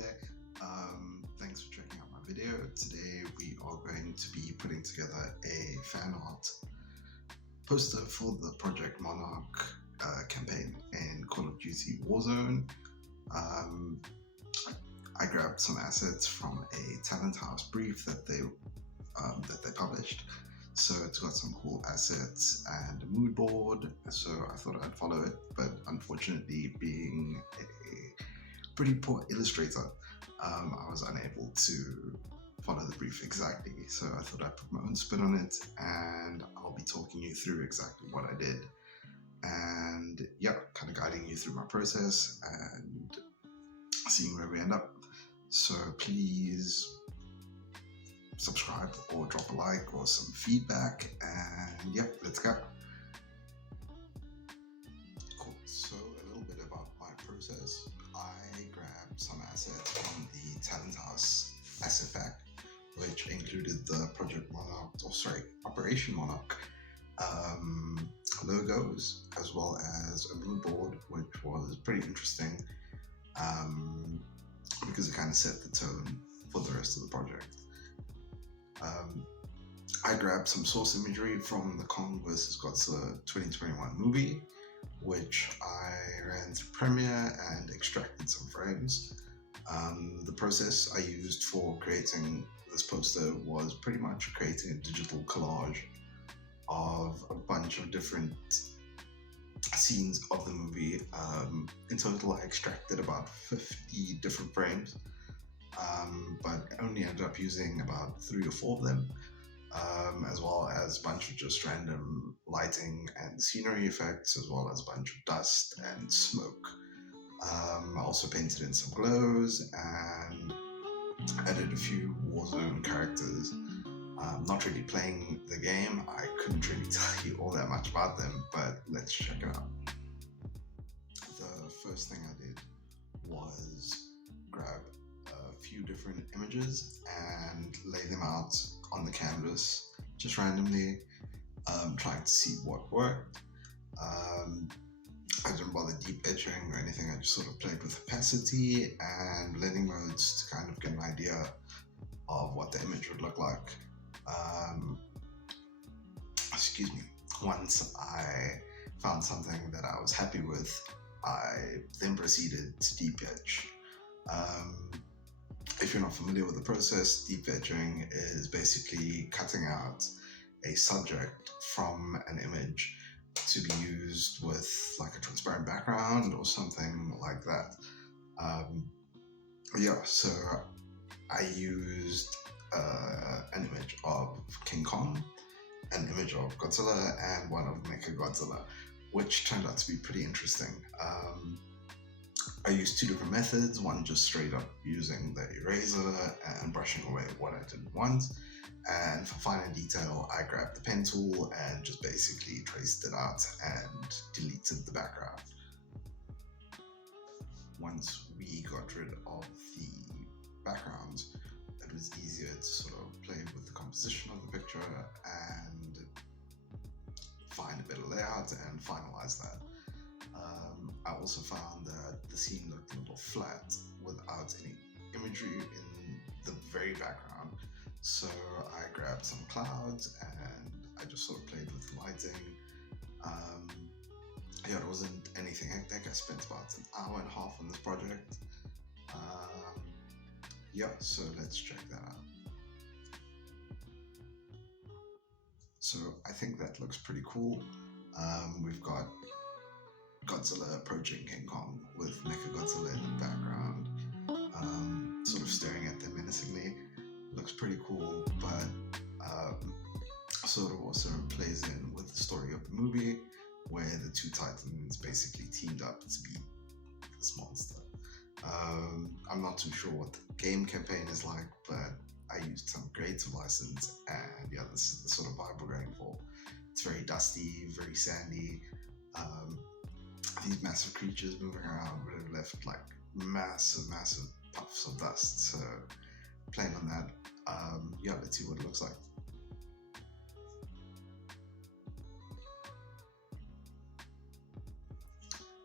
there. Thanks for checking out my video. Today we are going to be putting together a fan art poster for the Project Monarch campaign in Call of Duty Warzone. I grabbed some assets from a Talent House brief that they published. So it's got some cool assets and a mood board, so I thought I'd follow it, but unfortunately, being a pretty poor illustrator, I was unable to follow the brief exactly, so I thought I'd put my own spin on it, and I'll be talking you through exactly what I did, and yeah, kind of guiding you through my process and seeing where we end up. So please subscribe or drop a like or some feedback, and yeah, let's go. Cool. So a little bit about my process. I grabbed some assets from the Talent House asset pack, which included the Operation Monarch logos, as well as a mood board, which was pretty interesting because it kind of set the tone for the rest of the project. I grabbed some source imagery from the Kong vs. Godzilla 2021 movie, which I ran through Premiere and extracted some frames. The process I used for creating this poster was pretty much creating a digital collage of a bunch of different scenes of the movie. In total, I extracted about 50 different frames, but only ended up using about 3 or 4 of them, as well as a bunch of just random lighting and scenery effects, as well as a bunch of dust and smoke. I also painted in some glows and added a few Warzone characters. Not really playing the game, I couldn't really tell you all that much about them, but let's check it out. The first thing I did was grab a few different images and lay them out on the canvas just randomly, trying to see what worked. I didn't bother deep etching or anything. I just sort of played with opacity and blending modes to kind of get an idea of what the image would look like. Excuse me. Once I found something that I was happy with, I then proceeded to deep etch. If you're not familiar with the process, deep etching is basically cutting out a subject from an image to be used with like a transparent background or something like that. So I used an image of King Kong, an image of Godzilla, and one of Mechagodzilla, which turned out to be pretty interesting. I used 2 different methods, one just straight up using the eraser and brushing away what I didn't want, and for finer detail I grabbed the pen tool and just basically traced it out and deleted the background. Once we got rid of the background, it was easier to sort of play with the composition of the picture and find a better layout and finalize that. I also found that the scene looked a little flat without any imagery in the very background, so I grabbed some clouds and I just sort of played with the lighting. It wasn't anything hectic. I spent about an hour and a half on this project. So let's check that out. So I think that looks pretty cool. We've got Godzilla approaching King Kong with Mechagodzilla in the background, sort of staring at them menacingly. Looks pretty cool, but sort of also plays in with the story of the movie, where the 2 titans basically teamed up to beat this monster. I'm not too sure what the game campaign is like, but I used some creative license, and yeah, this is the sort of vibe we're going for. It's very dusty, very sandy. These massive creatures moving around would have left like massive puffs of dust, so playing on that. Let's see what it looks like.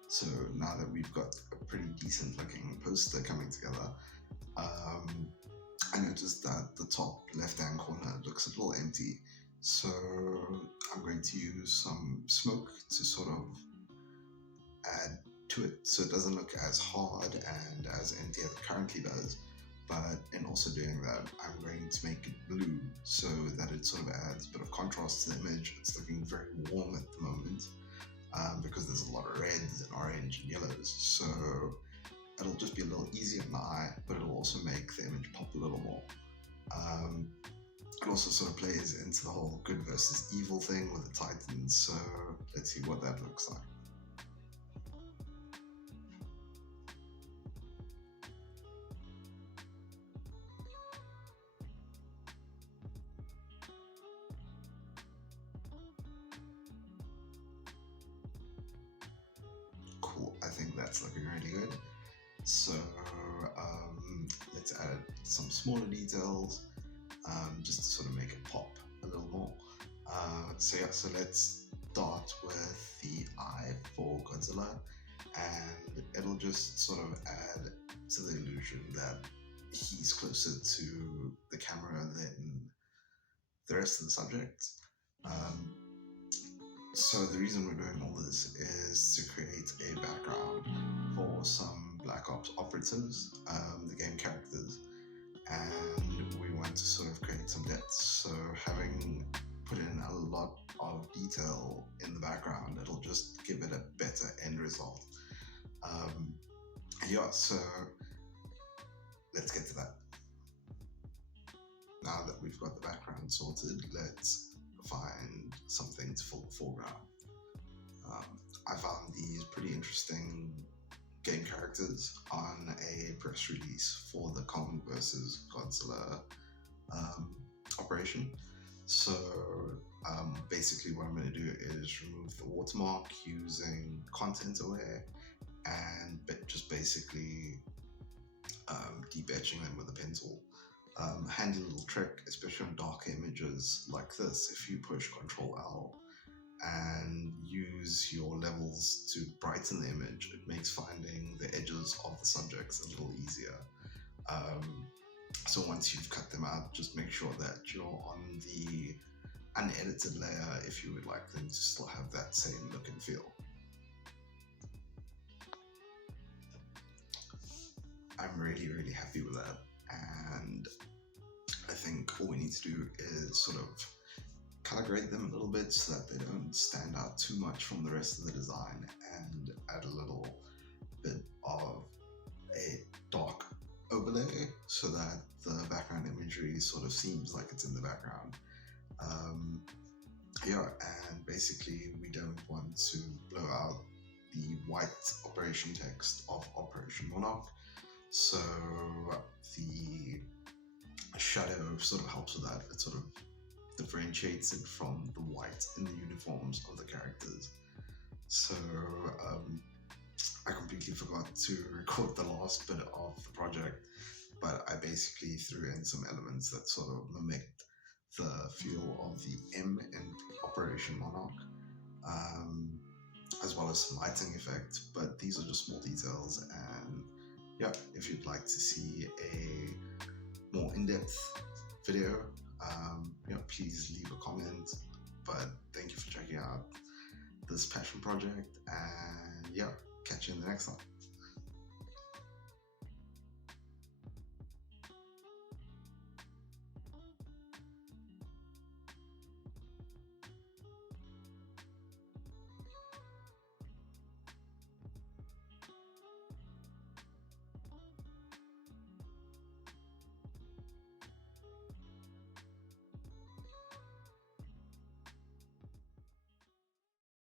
So now that we've got a pretty decent looking poster coming together, I noticed that the top left-hand corner looks a little empty, so I'm going to use some smoke to sort of add to it so it doesn't look as hard and as empty as it currently does. But in also doing that, I'm going to make it blue so that it sort of adds a bit of contrast to the image. It's looking very warm at the moment because there's a lot of reds and orange and yellows. So it'll just be a little easier on the eye, but it'll also make the image pop a little more. It also sort of plays into the whole good versus evil thing with the Titans. So let's see what that looks like. Cool, I think that's looking really good. So let's add some smaller details just to sort of make it pop a little more. So let's start with the eye for Godzilla, and it'll just sort of add to the illusion that he's closer to the camera than the rest of the subjects. So the reason we're doing all this is to create a background for some Black Ops operatives, the game characters, and we want to sort of create some depth. So having put in a lot of detail in the background, it'll just give it a better end result. So let's get to that. Now that we've got the background sorted, let's find something to fill the foreground. I found these pretty interesting game characters on a press release for the Kong versus Godzilla operation. So basically what I'm going to do is remove the watermark using content aware and just basically deep etching them with a pen tool. Handy little trick, especially on dark images like this. If you push Ctrl L and use your levels to brighten the image, it makes finding the edges of the subjects a little easier. So once you've cut them out, just make sure that you're on the unedited layer if you would like them to still have that same look and feel. I'm really, really happy with that, and I think all we need to do is sort of color grade them a little bit so that they don't stand out too much from the rest of the design, and add a little bit of a dark overlay so that the background imagery sort of seems like it's in the background. And basically we don't want to blow out the white operation text of Operation Monarch, so the shadow sort of helps with that. It sort of differentiates it from the white in the uniforms of the characters. So I completely forgot to record the last bit of the project, but I basically threw in some elements that sort of mimicked the feel of the M in Operation Monarch, as well as some lighting effect, but these are just small details. And if you'd like to see a more in-depth video, please leave a comment. But thank you for checking out this passion project, and catch you in the next one.